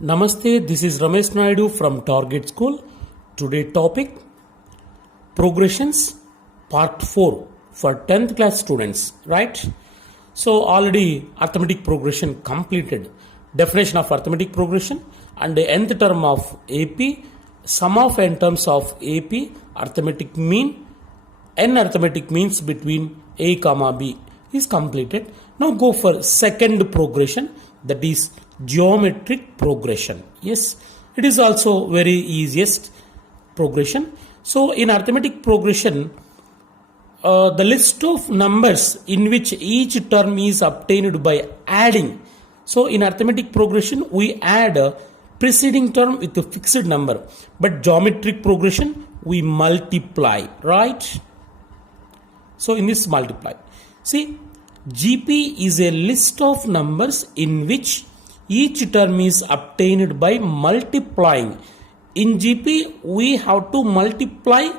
Namaste, this is Ramesh Naidu from Target School. Today topic progressions part 4 for 10th class students, right? So already arithmetic progression completed. Definition of arithmetic progression and the nth term of AP, sum of n terms of AP, arithmetic mean, n arithmetic means between A comma B is completed. Now go for second progression, that is geometric progression. Yes, it is also very easiest progression. So in arithmetic progression, the list of numbers in which each term is obtained by adding. So in arithmetic progression, we add a preceding term with a fixed number, but geometric progression we multiply, right? So in this multiply, see, GP is a list of numbers in which each term is obtained by multiplying. In GP, we have to multiply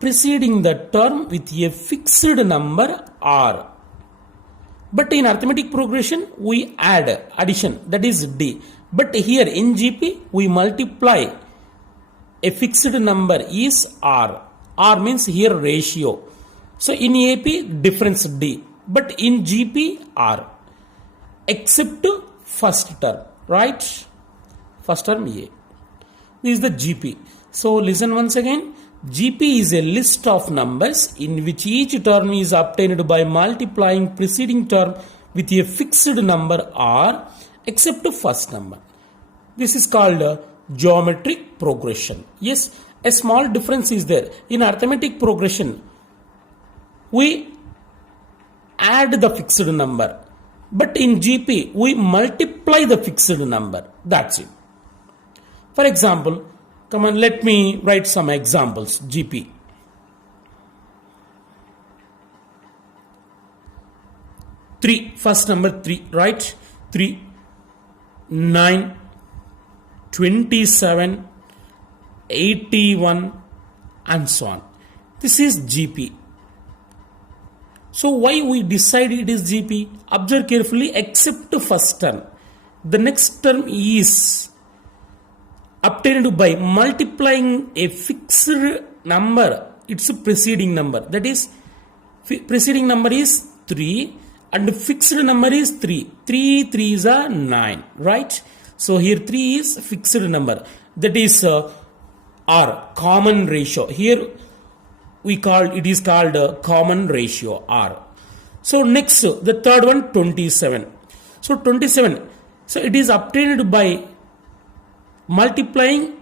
preceding the term with a fixed number R. But in arithmetic progression, we add addition, that is D. But here in GP, we multiply a fixed number is R. R means here ratio. So in AP, difference D. But in GP, R. Except first term, right? First term A. This is the GP. So listen once again. GP is a list of numbers in which each term is obtained by multiplying preceding term with a fixed number R except first number. This is called geometric progression. Yes, a small difference is there. In arithmetic progression, we add the fixed number. But in GP, we multiply the fixed number. That's it. For example, come on, let me write some examples. GP. First number 3, right? 3, 9, 27, 81, and so on. This is GP. So why we decide it is GP? Observe carefully, except first term. The next term is obtained by multiplying a fixed number. It's a preceding number. That is, preceding number is 3 and fixed number is 3. 3 3s are 9, right? So here 3 is fixed number. That is R, common ratio. Here it is called common ratio R. So next, the third one, 27. So 27, so it is obtained by multiplying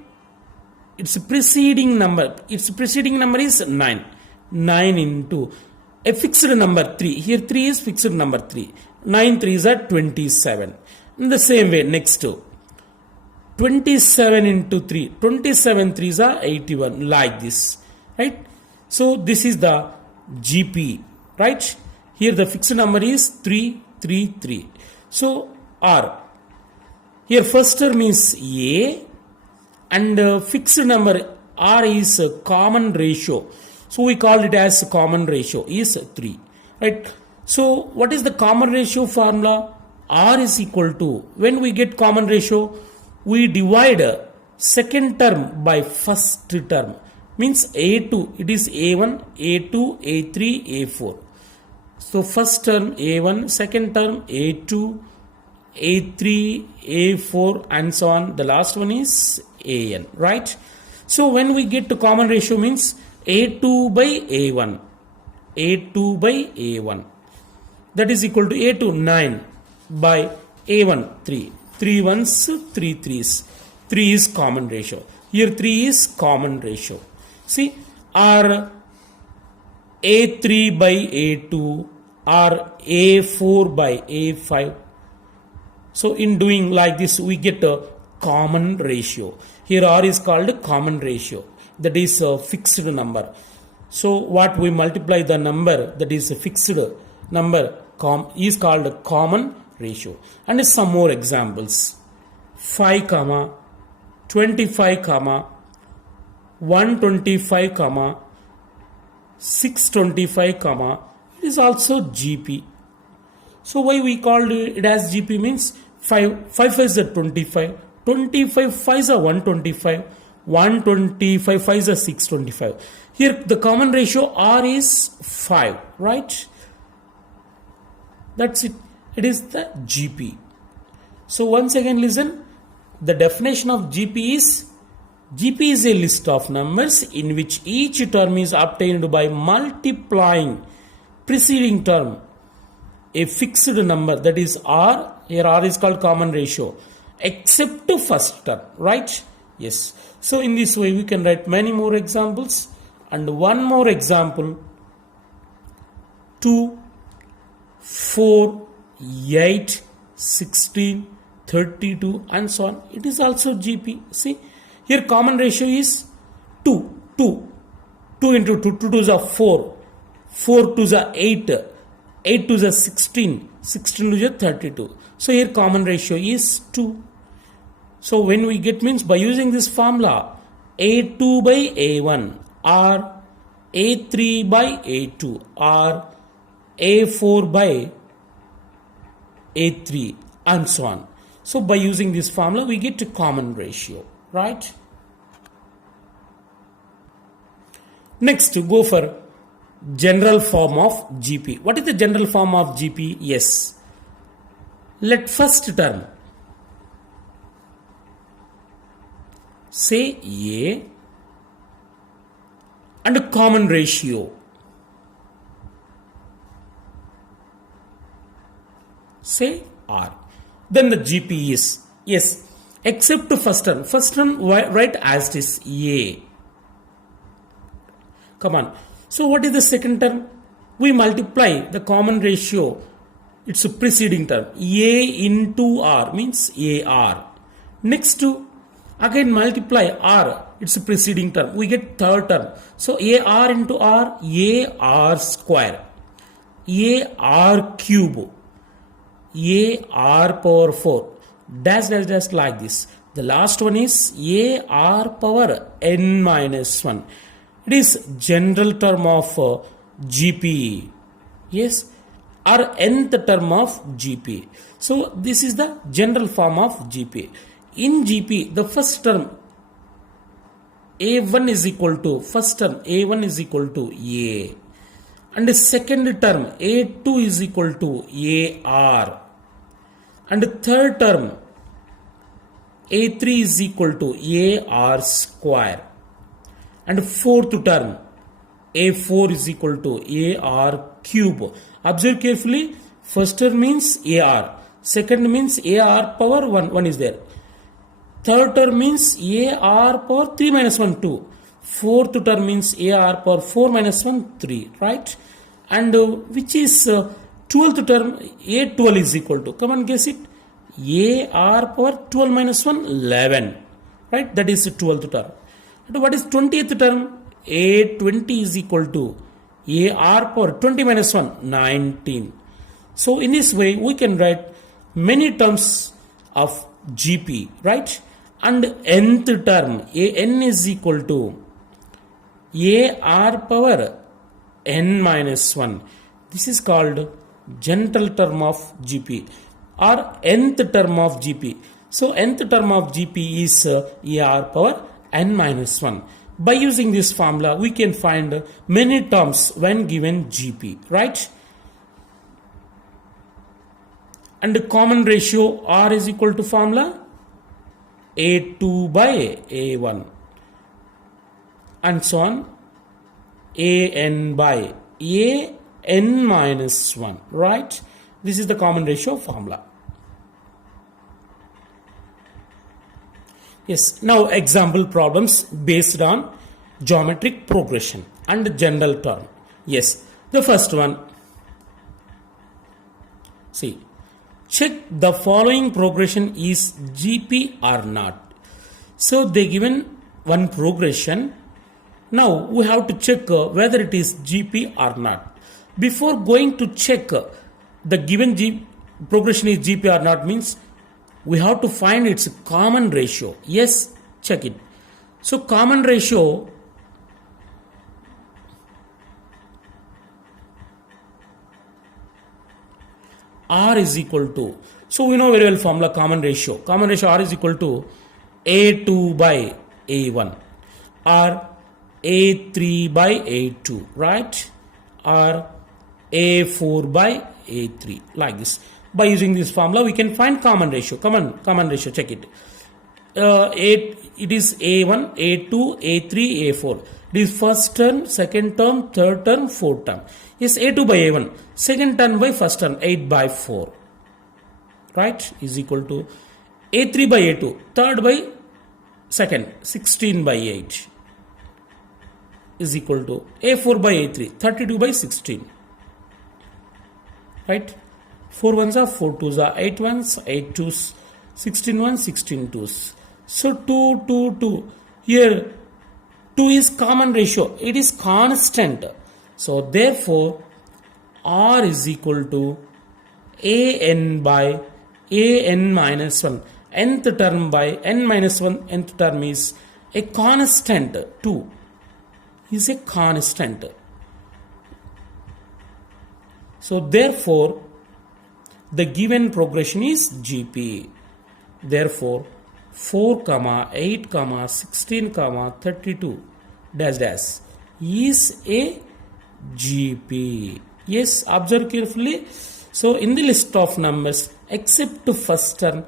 its preceding number. Its preceding number is 9. 9 into a fixed number 3. Here 3 is fixed number 3. 9 3s are 27. In the same way, next 27 into 3. 27 3s are 81, like this, right? So this is the GP, right? Here the fixed number is 3 3 3. So R. Here first term is A and fixed number R is a common ratio. So we call it as common ratio is 3, right? So what is the common ratio formula? R is equal to, when we get common ratio, we divide second term by first term. Means A2, it is A1, A2, A3, A4. So first term A1, second term A2, A3, A4 and so on. The last one is AN, right? So when we get to common ratio means A2 by A1, A2 by A1. That is equal to A2 9 by A1 3. 3 1s, 3 3s. 3 is common ratio. Here 3 is common ratio. See, or A3 by A2 or A4 by A5. So in doing like this, we get a common ratio. Here R is called common ratio. That is a fixed number. So what we multiply the number, that is a fixed number, is called a common ratio. And some more examples. 5, 25, 125, 625, it is also GP. So why we called it as GP means 5 is 25, 25 5s are 125, 125 5s are 625. Here the common ratio R is 5, right? That's it. It is the GP. So once again listen, the definition of GP is a list of numbers in which each term is obtained by multiplying preceding term a fixed number, that is R. Here R is called common ratio, except the first term, right? Yes. So in this way we can write many more examples, and one more example: 2, 4, 8, 16, 32 and so on. It is also GP. See, here common ratio is 2. 2 into 2, 2 2s are 4, 4 2s are 8, 8 2s are 16, 16 2s are 32. So here common ratio is 2. So when we get means, by using this formula, A2 by A1 or A3 by A2 or A4 by A3 and so on. So by using this formula we get a common ratio, right? Next, to go for general form of GP. What is the general form of GP? Yes. Let first term say A and a common ratio say R. Then the GP is, yes, except first term. First term write as it is A. Come on. So what is the second term? We multiply the common ratio, it's a preceding term, A into R means AR. Next to again multiply R, it's a preceding term, we get third term. So AR into R, AR square, AR cube, AR power 4, dash dash dash like this. The last one is AR power n minus 1. It is general term of GP. Yes, or nth term of GP. So this is the general form of GP. In GP, the first term A1 is equal to, first term A1 is equal to A, and the second term A2 is equal to AR, and the third term A3 is equal to AR square, and fourth term A4 is equal to AR cube. Observe carefully, first term means AR, second means AR power 1 is there, third term means AR power 3 minus 1 2, fourth term means AR power 4 minus 1 3, right? And which is 12th term A12 is equal to, come on guess it, AR power 12 minus 1 11, right? That is 12th term. And what is 20th term? A20 is equal to AR power 20 minus 1 19. So in this way we can write many terms of GP, right? And nth term AN is equal to AR power n minus 1. This is called general term of GP or nth term of GP. So nth term of GP is AR power n minus 1. By using this formula we can find many terms when given GP, right? And the common ratio R is equal to formula A2 by A1 and so on, AN by AN minus 1, right? This is the common ratio formula. Yes, now example problems based on geometric progression and general term. Yes, the first one, see, check the following progression is GP or not. So they given one progression. Now we have to check whether it is GP or not. Before going to check the given progression is GP or not means we have to find its common ratio. Yes, check it. So common ratio R is equal to, so we know very well formula common ratio R is equal to A2 by A1 or A3 by A2, right, or A4 by A3, like this. By using this formula we can find common ratio. Common ratio, check it. It is A1, A2, A3, A4. It is first term, second term, third term, fourth term. Yes, A2 by A1, second term by first term, 8 by 4, right, is equal to A3 by A2, third by second, 16 by 8, is equal to A4 by A3, 32 by 16, right. 4 ones are 4 twos are 8 ones, 8 twos, 16 ones, 16 twos. So 2, 2, 2. Here 2 is common ratio. It is constant. So therefore R is equal to AN by AN minus 1. Nth term by n minus 1. Nth term is a constant. 2 is a constant. So therefore the given progression is GP. Therefore 4, 8, 16, 32 dash dash is a GP. Yes, observe carefully. So in the list of numbers, except first term,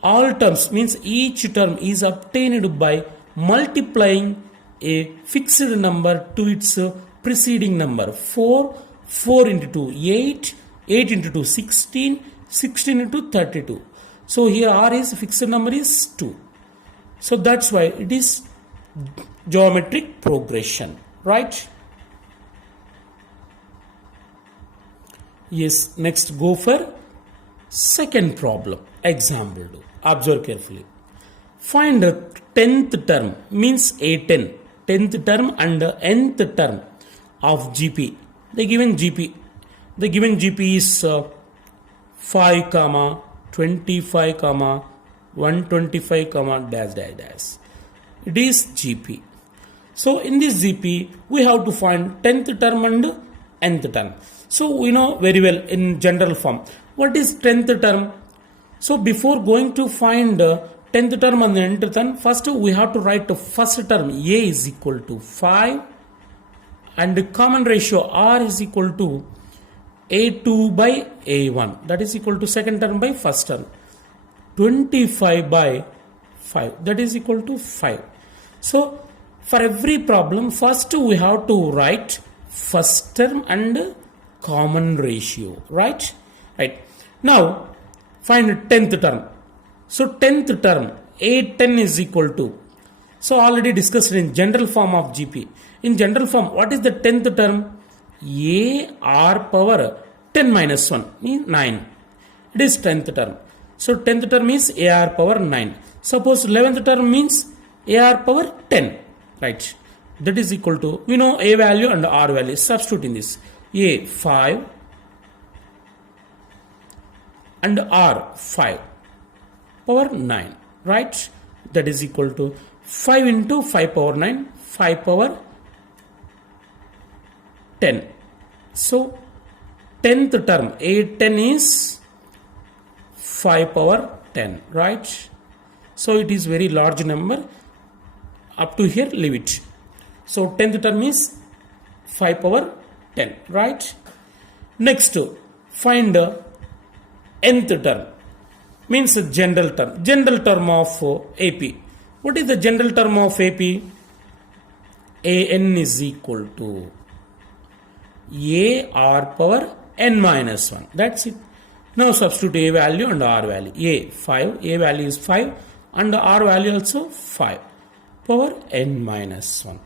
all terms means each term is obtained by multiplying a fixed number to its preceding number. 4 into 2, 8, 8 into 2, 16, 16 into 32. So here R is fixed number is 2. So that's why it is geometric progression, right? Yes, next go for second problem. Example 2. Observe carefully. Find the 10th term means A10, 10th term and nth term of GP. The given GP is 5, 25, 125, dash dash dash. It is GP. So in this GP we have to find 10th term and nth term. So we know very well in general form what is 10th term. So before going to find 10th term and the nth term, first we have to write the first term. A is equal to 5 and the common ratio R is equal to A2 by A1, that is equal to second term by first term, 25 by 5, that is equal to 5. So for every problem first we have to write first term and common ratio, right? Now find 10th term. So 10th term A10 is equal to, so already discussed in general form of GP. In general form, what is the 10th term? A R power 10 minus 1 means 9. It is 10th term. So 10th term is A R power 9. Suppose 11th term means A R power 10. Right. That is equal to, we know A value and R value. Substitute in this. A 5 and R 5 power 9. Right. That is equal to 5 into 5 power 9. 5 power 10. So 10th term A10 is 5 power 10, right? So it is very large number. Up to here leave it. So 10th term is 5 power 10, right? Next find nth term means general term of AP. What is the general term of AP? AN is equal to A R power n minus 1. That's it. Now substitute A value and R value. A 5, A value is 5 and R value also 5 power n minus 1.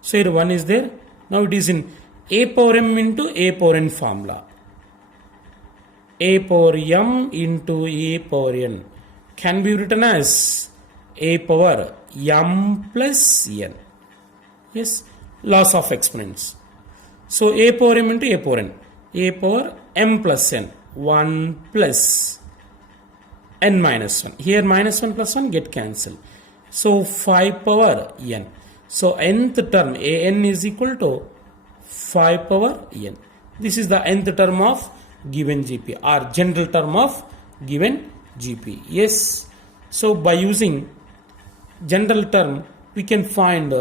So here 1 is there. Now it is in A power m into A power n formula. A power m into A power n can be written as A power m plus n. Yes, loss of exponents. So A power m into A power n. A power m plus n. 1 plus n minus 1. Here minus 1 plus 1 get cancelled. So 5 power n. So nth term an is equal to 5 power n. This is the nth term of given GP or general term of given GP. Yes. So by using general term, we can find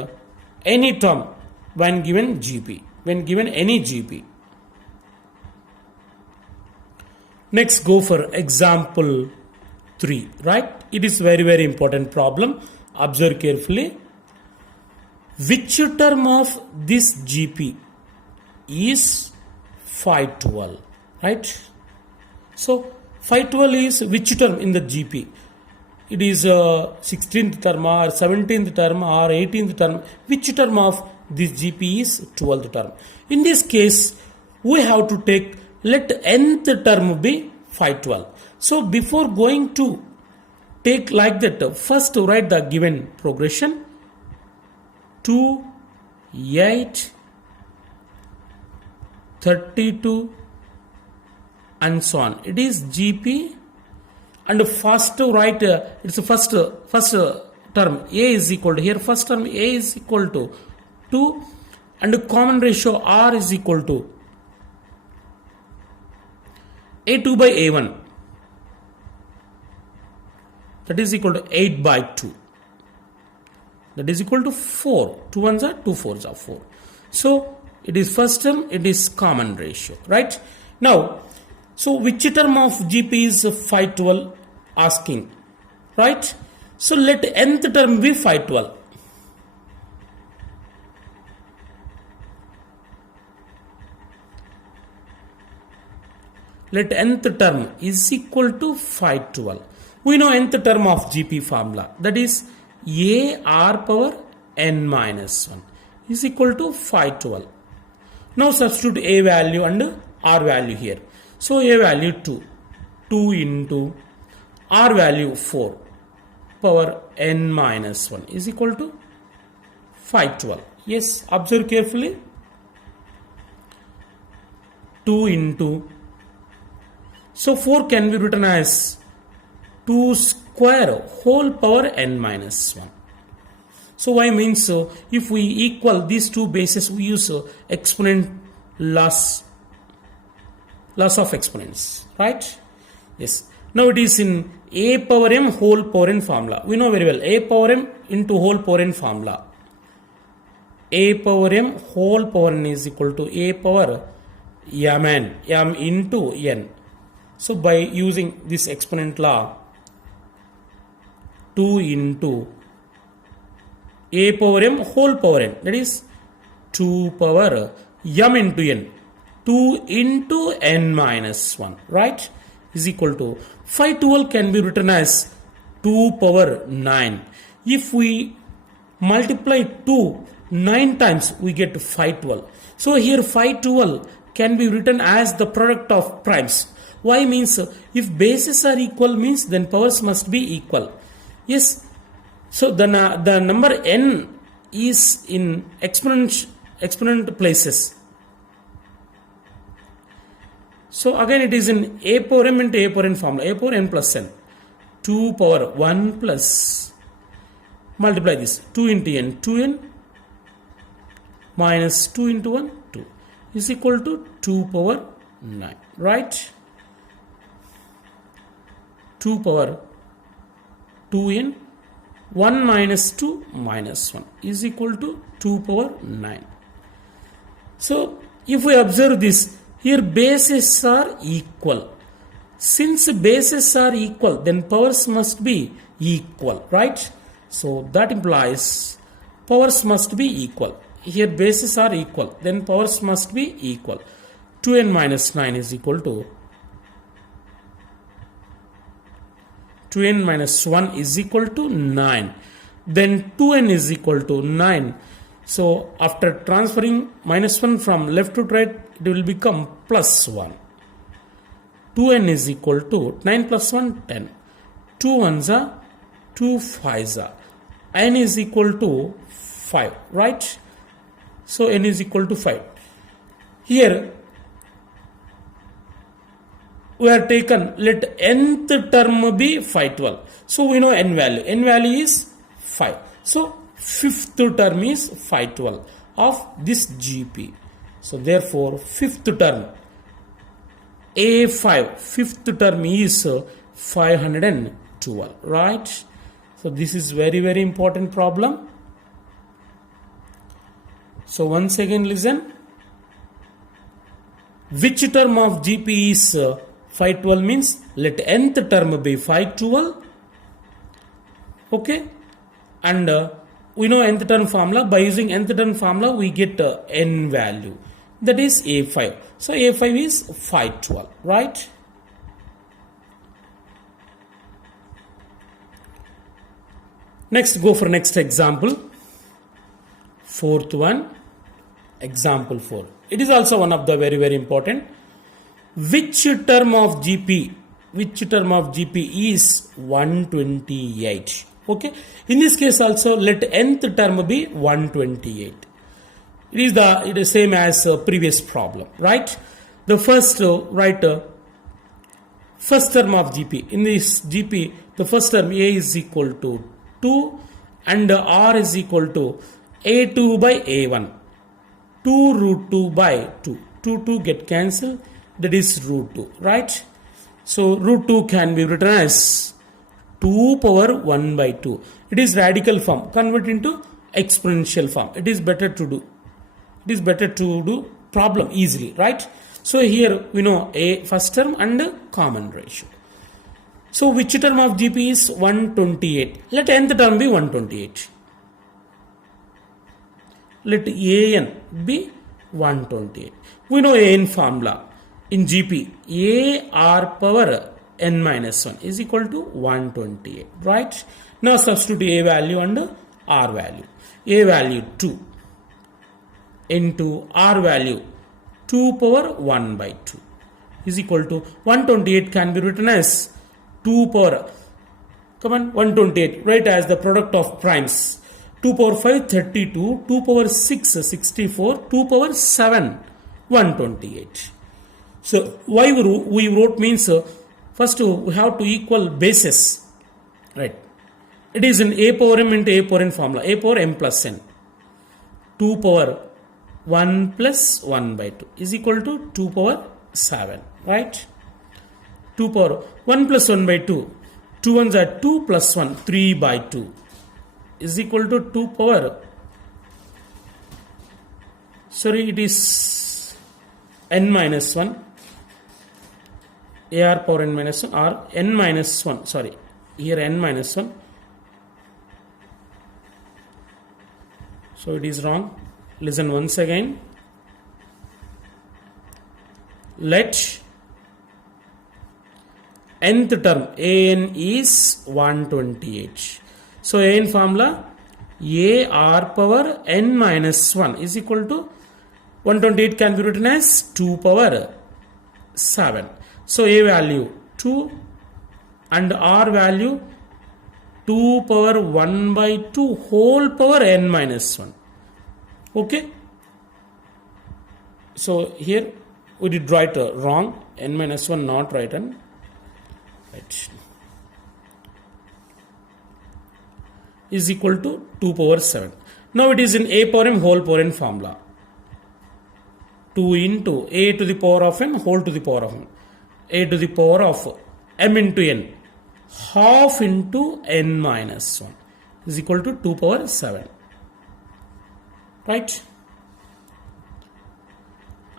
any term when given GP, when given any GP. Next, go for example 3, right? It is very important problem. Observe carefully. Which term of this GP is 512, right? So 512 is which term in the GP? It is 16th term or 17th term or 18th term. Which term of this GP is 12th term? In this case, we have to take, let nth term be 512. So before going to take like that, first write the given progression 2, 8, 32 and so on. It is GP, and first to write it's first term A is equal to, here first term A is equal to 2 and common ratio R is equal to A2 by A1, that is equal to 8 by 2, that is equal to 4. 2 ones are 2 fours are 4. So it is first term, it is common ratio, right? Now, so which term of GP is 512 asking, right? So let nth term be 512. Let nth term is equal to 512. We know nth term of GP formula, that is A R power n minus 1 is equal to 512. Now substitute A value and R value here. So A value 2 into R value 4 power n minus 1 is equal to 512. Yes, observe carefully. 2 into, so 4 can be written as 2 square whole power n minus 1. So why means, if we equal these two bases, we use exponent loss of exponents, right? Yes. Now it is in A power m whole power n formula. We know very well A power m into whole power n formula. A power m whole power n is equal to A power m into n. So by using this exponent law, 2 into A power m whole power n, that is 2 power m into n, 2 into n minus 1, right, is equal to 512 can be written as 2 power 9. If we multiply 2 9 times, we get 512. So here 512 can be written as the product of primes. Why means, if bases are equal means then powers must be equal. Yes. So the number n is in exponent places. So again it is in A power m into A power n formula, A power n plus n, 2 power 1 plus, multiply this, 2 into n, 2n minus 2 into 1, 2 is equal to 2 power 9, right? 2 power 2n, 1 minus 2 minus 1 is equal to 2 power 9. So if we observe this, here bases are equal. Since bases are equal, then powers must be equal, right? So that implies powers must be equal. Here bases are equal, then powers must be equal. 2n minus 9 is equal to 2n minus 1 is equal to 9. Then 2n is equal to 9. So after transferring minus 1 from left to right, it will become plus 1. 2n is equal to 9 plus 1, 10. 2 ones are 2 5s are. N is equal to 5, right? So n is equal to 5. Here we are taken, let nth term be 512. So we know n value. N value is 5. So fifth term is 512 of this GP. So therefore fifth term A5, fifth term is 512, right? So this is very, very important problem. So once again listen. Which term of GP is 512 means let nth term be 512. Okay. And we know nth term formula. By using nth term formula we get n value. That is A5. So A5 is 512, right? Next, go for next example. Fourth one, example 4. It is also one of the very, very important. Which term of GP is 128? Okay. In this case also let nth term be 128. It is same as previous problem, right? The first first term of GP. In this GP, the first term A is equal to 2 and R is equal to A2 by A1. 2 root 2 by 2. 2 get cancelled. That is root 2, right? So root 2 can be written as 2 power 1 by 2. It is radical form. Convert into exponential form. It is better to do. It is better to do problem easily, right? So here we know a first term and a common ratio. So which term of GP is 128? Let nth term be 128. Let an be 128. We know an formula in GP. A r power n minus 1 is equal to 128, right? Now substitute a value and r value. A value 2 into r value 2 power 1 by 2 is equal to 128 can be written as 2 power, 128, right, as the product of primes. 2 power 5, 32, 2 power 6, 64, 2 power 7, 128. So why we wrote means first we have to equal bases, right? It is in a power m into a power n formula, a power m plus n. 2 power 1 plus 1 by 2 is equal to 2 power 7, right? 2 power 1 plus 1 by 2. 2 ones are 2 plus 1, 3 by 2 is equal to 2 power. Sorry, it is n minus 1. AR power n minus 1 or n minus 1. Sorry, here n minus 1. So it is wrong. Listen once again. Let nth term an is 128. So an formula a r power n minus 1 is equal to 128 can be written as 2 power 7. So a value 2 and r value 2 power 1 by 2 whole power n minus 1. Okay. So here we did write wrong. N minus 1 not written. Right. Is equal to 2 power 7. Now it is in a power m whole power n formula. 2 into a to the power of n whole to the power of n. A to the power of m into n. Half into n minus 1 is equal to 2 power 7. Right?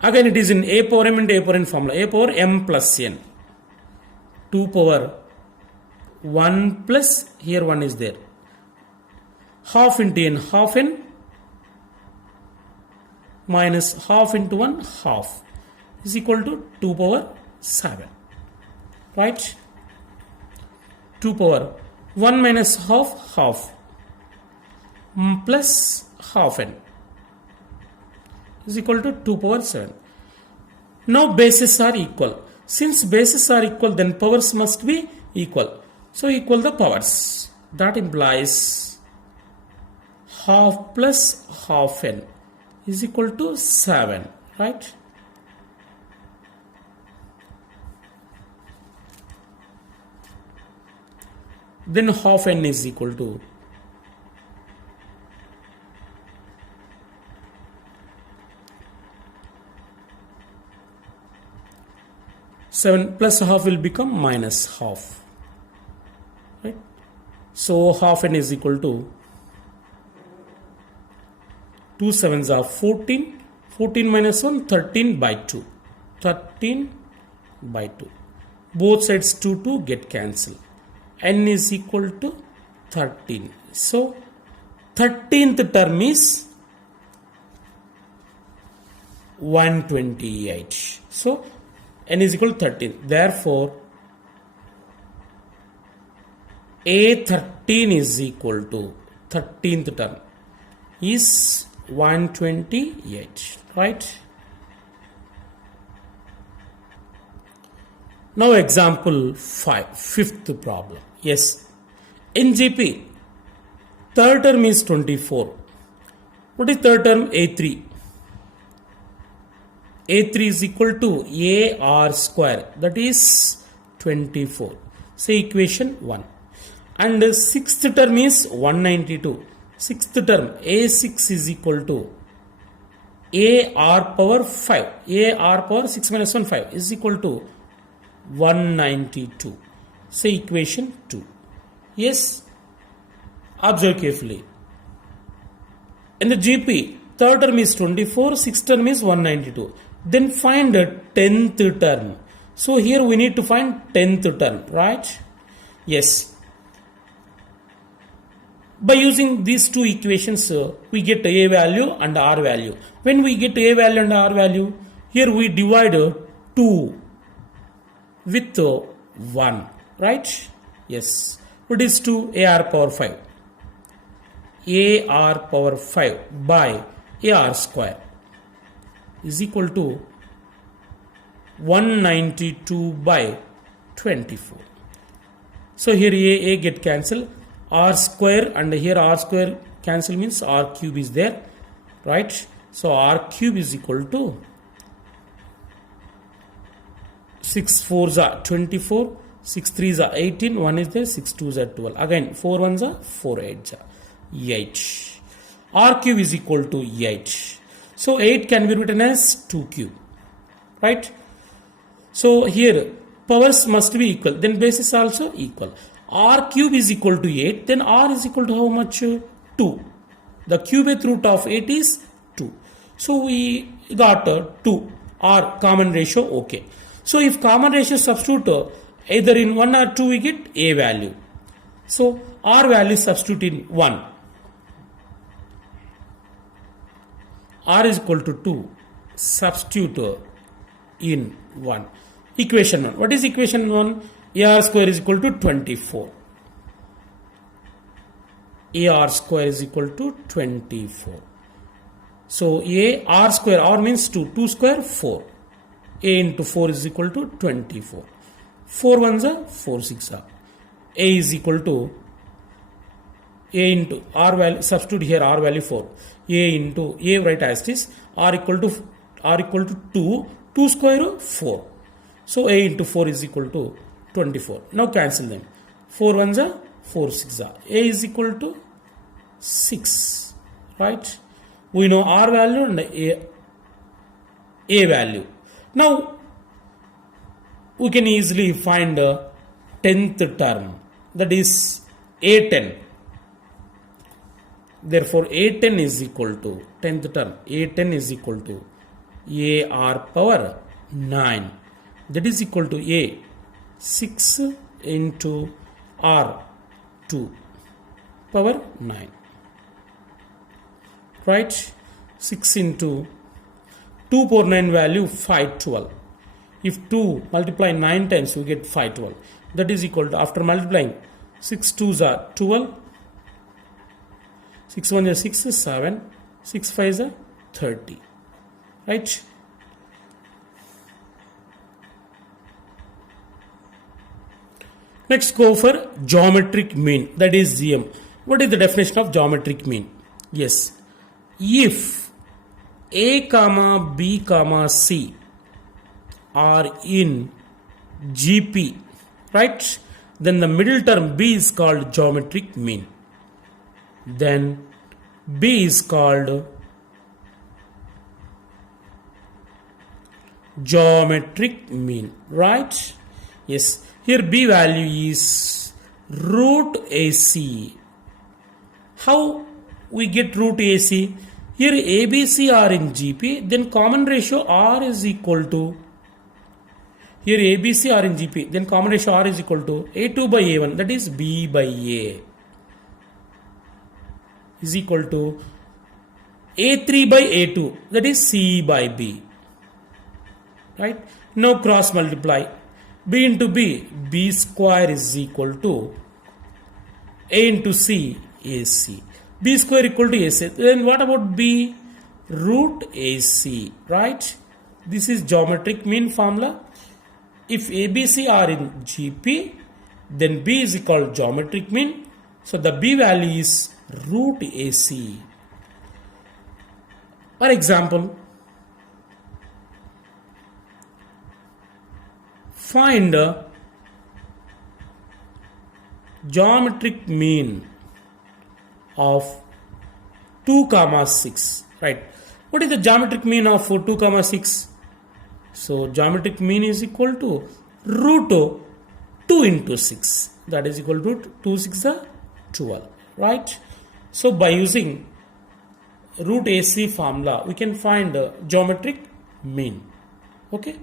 Again it is in a power m into a power n formula. A power m plus n. 2 power 1 plus, here 1 is there. Half into n, half n minus half into 1, half is equal to 2 power 7. Right? 2 power 1 minus half, half plus half n is equal to 2 power 7. Now bases are equal. Since bases are equal, then powers must be equal. So equal the powers. That implies half plus half n is equal to 7. Right? Then half n is equal to 7 plus half will become minus half, right? So half n is equal to 2 sevens are 14, 14 minus 1 13 by 2, 13 by 2, both sides 2 get cancelled, n is equal to 13. So 13th term is 128. So n is equal to 13. Therefore A13 is equal to 13th term is 128, right? Now example 5, fifth problem. Yes, in GP third term is 24. What is third term? A3. A3 is equal to AR square, that is 24. Say equation 1. And sixth term is 192. Sixth term A6 is equal to AR power 5. AR power 6 minus 1 5 is equal to 192. Say equation 2. Yes, observe carefully. In the GP, third term is 24, sixth term is 192. Then find the 10th term. So here we need to find 10th term, right? Yes. By using these two equations, we get A value and R value. When we get A value and R value, here we divide 2 with 1, right? Yes. What is 2? AR power 5. AR power 5 by AR square is equal to 192 by 24. So here A get cancelled, R square and here R square cancel means R cube is there, right? So R cube is equal to 6 4s are 24, 6 3s are 18, 1 is there, 6 2s are 12. Again 4 1s are 4 8s are 8. R cube is equal to 8. So 8 can be written as 2 cube, right? So here powers must be equal, then bases also equal. R cube is equal to 8, then R is equal to how much? 2. The cubed root of 8 is 2. So we got 2. R common ratio, okay. So if common ratio substitute either in 1 or 2, we get A value. So R value substitute in 1. R is equal to 2. Substitute in 1. Equation 1. What is equation 1? AR square is equal to 24. AR square is equal to 24. So AR square, R means 2. 2 square 4. A into 4 is equal to 24. 4 1s are 4 6 are. A is equal to A into R value, substitute here R value 4. A into A write as this, R equal to 2. 2 square 4. So A into 4 is equal to 24. Now cancel them. 4 1s are 4 6 are. A is equal to 6, right? We know R value and A value. Now we can easily find the 10th term, that is A10. Therefore A10 is equal to 10th term, A10 is equal to AR power 9, that is equal to A 6 into R 2 power 9, right? 6 into 2 power 9 value 512. If 2 multiply 9 times, we get 512. That is equal to, after multiplying, 6 2s are 12, 6 1 is 6 is 7, 6 5 is 30, right? Next go for geometric mean, that is GM. What is the definition of geometric mean? Yes, if A comma B comma C are in GP, right, then the middle term B is called geometric mean. Then B is called geometric mean, right? Yes, here B value is root AC. How we get root AC? Here ABC are in GP, then common ratio R is equal to, here ABC are in GP, then common ratio R is equal to A2 by A1, that is B by A, is equal to A3 by A2, that is C by B. Right? Now cross multiply. B into B, B square is equal to A into C, AC. B square equal to AC. Then what about B? Root AC, right? This is geometric mean formula. If ABC are in GP, then B is equal to geometric mean. So the B value is root AC. For example, find geometric mean of 2, 6, right? What is the geometric mean of 2, 6? So geometric mean is equal to root 2 into 6. That is equal to 2, 6 are 12, right? So by using root AC formula, we can find geometric mean. Okay.